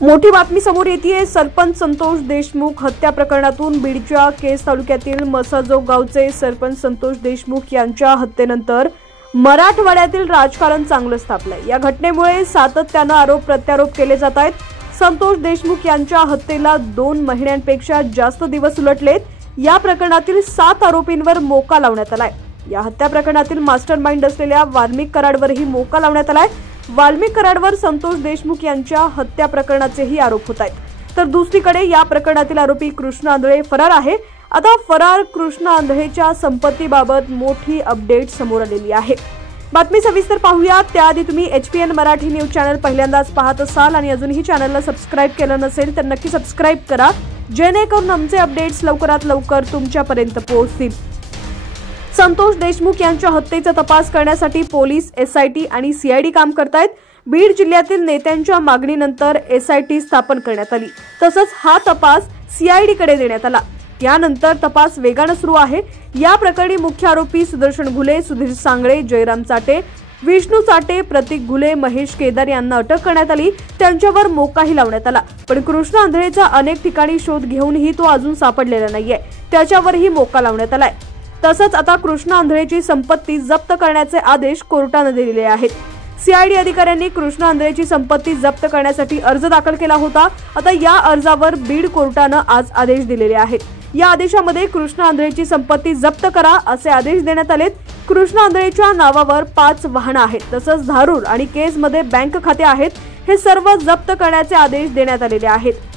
मोठी बातमी समोर येतेय। सरपंच संतोष देशमुख हत्या प्रकरणातून बीडच्या केज तालुक्यातील मसाजोग गावचे सरपंच संतोष देशमुख यांच्या हत्येनंतर मराठवाड्यातील राजकारण चांगलंच तापलंय। या घटनेमुळे सातत्याने आरोप प्रत्यारोप केले जात आहेत। संतोष देशमुख यांच्या हत्येला 2 महिन्यांपेक्षा जास्त दिवस उलटलेत। या प्रकरणातील 7 आरोपींवर मोका लावण्यात आलाय। या हत्या प्रकरणातील मास्टरमाइंड असलेल्या वाल्मिक कराडवरही मोका लावण्यात आलाय। वाल्मिक कराडवर संतोष देशमुख यांच्या हत्या प्रकरणाचेही आरोप होत आहेत। तर दुसरीकडे या प्रकरणातील आरोपी कृष्ण आंधळे फरार आहे। आता फरार कृष्ण आंधळेच्या संपत्तीबाबत मोठी अपडेट समोर आलेली आहे। बातमी सविस्तर पाहूया। त्याआधी तुम्ही HPN मराठी न्यूज चॅनल पहिल्यांदाच पाहत असाल आणि अजूनही चॅनलला सबस्क्राइब केलं नसेल तर नक्की सबस्क्राइब करा, जेणेकरून आमचे अपडेट्स लवकरात लवकर तुमच्यापर्यंत पोहोचतील। संतोष देशमुख यांच्या हत्येचा तपास करण्यासाठी पोलीस, SIT आणि CID काम करतायत। बीड जिल्ह्यातील नेत्यांच्या मागणीनंतर SIT स्थापन करण्यात आली। तसंच हा तपास CID कडे देण्यात आला। यानंतर तपास वेगाने सुरू आहे। या प्रकरणी मुख्य आरोपी सुदर्शन घुले, सुधीर सांगळे, जयराम चाटे, विष्णू चाटे, प्रतीक घुले, महेश केदार यांना अटक करण्यात आली। त्यांच्यावर मोकाही लावण्यात आला। पण कृष्ण आंधळेचा अनेक ठिकाणी शोध घेऊनही तो अजून सापडलेला नाहीये। त्याच्यावरही मोका लावण्यात आलाय। तसंच आता कृष्ण आंधळेची संपत्ती जप्त करण्याचे आदेश कोर्टाने दिलेले आहेत। CID अधिकाऱ्यांनी कृष्ण आंधळेची संपत्ती जप्त करण्यासाठी अर्ज दाखल केला होता। आता या अर्जावर बीड कोर्टाने आज आदेश दिलेले आहेत। या आदेशामध्ये कृष्ण आंधळेची संपत्ती जप्त करा असे आदेश देण्यात आलेत। कृष्ण आंधळेच्या नावावर 5 वाहनं आहेत। तसंच धारूर आणि केजमध्ये बँक खाते आहेत। हे सर्व जप्त करण्याचे आदेश देण्यात आलेले आहेत।